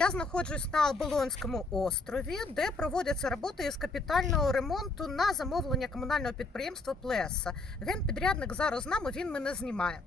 Я знаходжусь на Оболонському острові, де проводяться роботи із капітального ремонту на замовлення комунального підприємства Плеса. Генпідрядник зараз з нами, він мене знімає.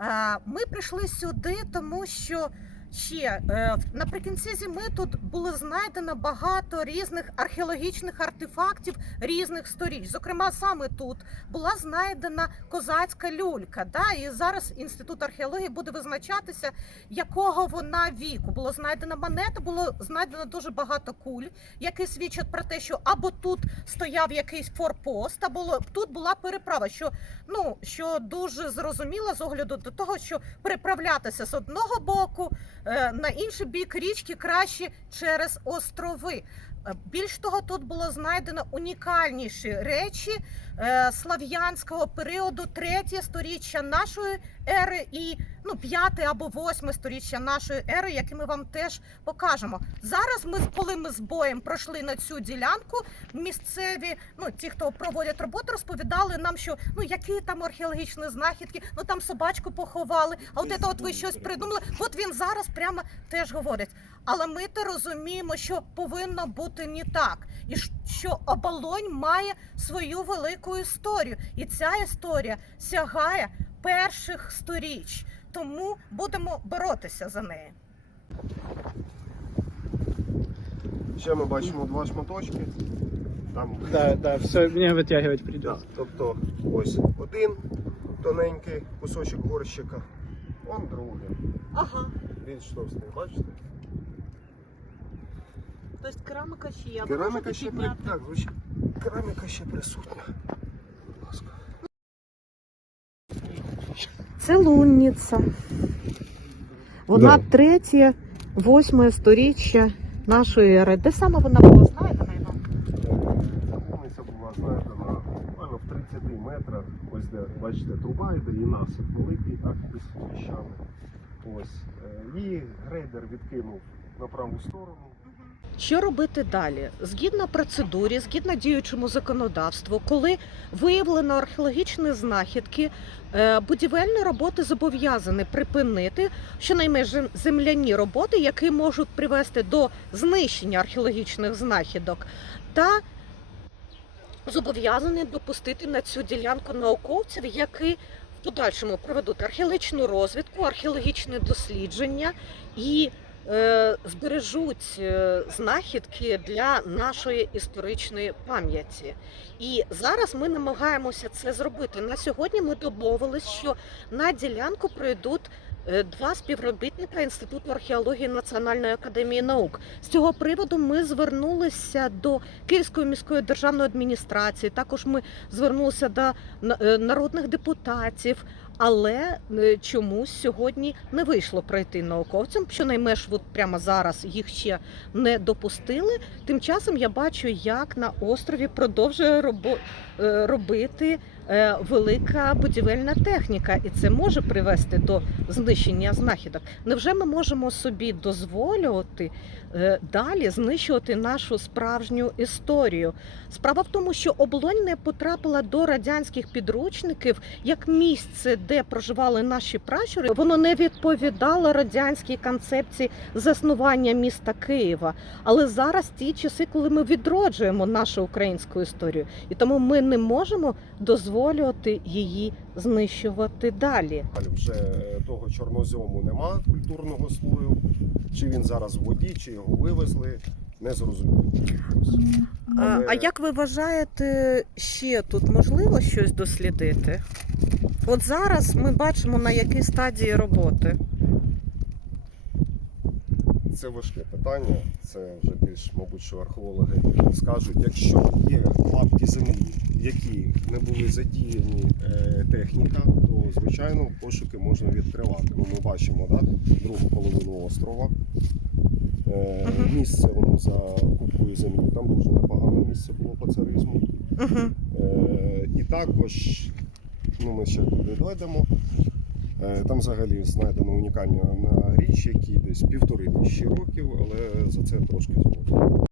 Е, Ми прийшли сюди, тому що ще е, наприкінці зими тут було знайдено багато різних археологічних артефактів різних сторіч. Зокрема, саме тут була знайдена козацька люлька. Да? І зараз інститут археології буде визначатися, якого вона віку. Було знайдено монета, було знайдено дуже багато куль, які свідчать про те, що або тут стояв якийсь форпост, або тут була переправа. Що ну що дуже зрозуміло з огляду до того, що переправлятися з одного боку на інший бік річки краще через острови. Е, Більш того, тут було знайдено унікальніші речі е, слав'янського періоду, третє сторіччя нашої ери і ну п'яте або восьме сторіччя нашої ери, які ми вам теж покажемо. Зараз ми, коли ми з боєм пройшли на цю ділянку, місцеві, ну ті, хто проводять роботу, розповідали нам, що ну які там археологічні знахідки, ну там собачку поховали, а от це от ви щось придумали. От він зараз прямо теж говорить. Але ми то розуміємо, що повинно бути не так, і що оболонь має свою велику історію, і ця історія сягає перших сторіч. Тому будемо боротися за неї. Ще ми бачимо два шматочки. Там Да, да, все, мне вытягивать Да, тобто ось один тоненький кусочок горщика, он другий. Ага, Більш товстий, бачите? Тобто керамика ще є. Кераміка ще при... так, звичайно. Кераміка ще присутня. Будь ласка. Це лунниця. Вона Да. третє, восьме сторіччя нашої ери. Де саме вона була знайдена? Іван? Вулиця була знайдена буквально в 30 метрах. Ось де, бачите, труба йде і насип великий, так піщаний. Ось. Е, Її грейдер відкинув на праву сторону. Що робити далі? Згідно процедурі, згідно діючому законодавству, коли виявлено археологічні знахідки, е, будівельні роботи зобов'язані припинити щонайменше земляні роботи, які можуть привести до знищення археологічних знахідок, та зобов'язані допустити на цю ділянку науковців, які в подальшому проведуть археологічну розвідку, археологічне дослідження і збережуть е, знахідки для нашої історичної пам'яті. І зараз ми намагаємося це зробити. На сьогодні ми домовились, що на ділянку пройдуть. е, Два співробітника Інституту археології Національної академії наук з цього приводу ми звернулися до Київської міської державної адміністрації. Також ми звернулися до е, народних депутатів, але е, чомусь сьогодні не вийшло пройти науковцям. Щонайменш от прямо зараз їх ще не допустили. Тим часом я бачу, як на острові продовжує робо- е, робити е, велика будівельна техніка, і це може привести до знищення знахідок. Невже ми можемо собі дозволювати далі знищувати нашу справжню історію? Справа в тому, що облонь не потрапила до радянських підручників як місце, де проживали наші пращури. Воно не відповідало радянській концепції заснування міста Києва. Але зараз ті часи, коли ми відроджуємо нашу українську історію, і тому ми не можемо дозволювати її знищувати далі. Вже е, того чорнозьому нема культурного слою. Чи він зараз в воді, чи його вивезли, не зрозуміло. Але- А як ви вважаєте, ще тут можливо щось дослідити? От зараз ми бачимо на якій стадії роботи. Це важке питання. Це вже більш, мабуть, що археологи скажуть, якщо є лапки землі, які не були задіяні е, техніка, то звичайно пошуки можна відкривати. Ну, ми бачимо да, другу половину острова. Е, Мгм. Місце воно за купою землі. Там дуже непогане місце було по царизму. Угу. Е, і також, ну ми ще туди дойдемо. Е, Там взагалі знайдено унікальна річ, які десь півтори тисячі років, але за це трошки згодом.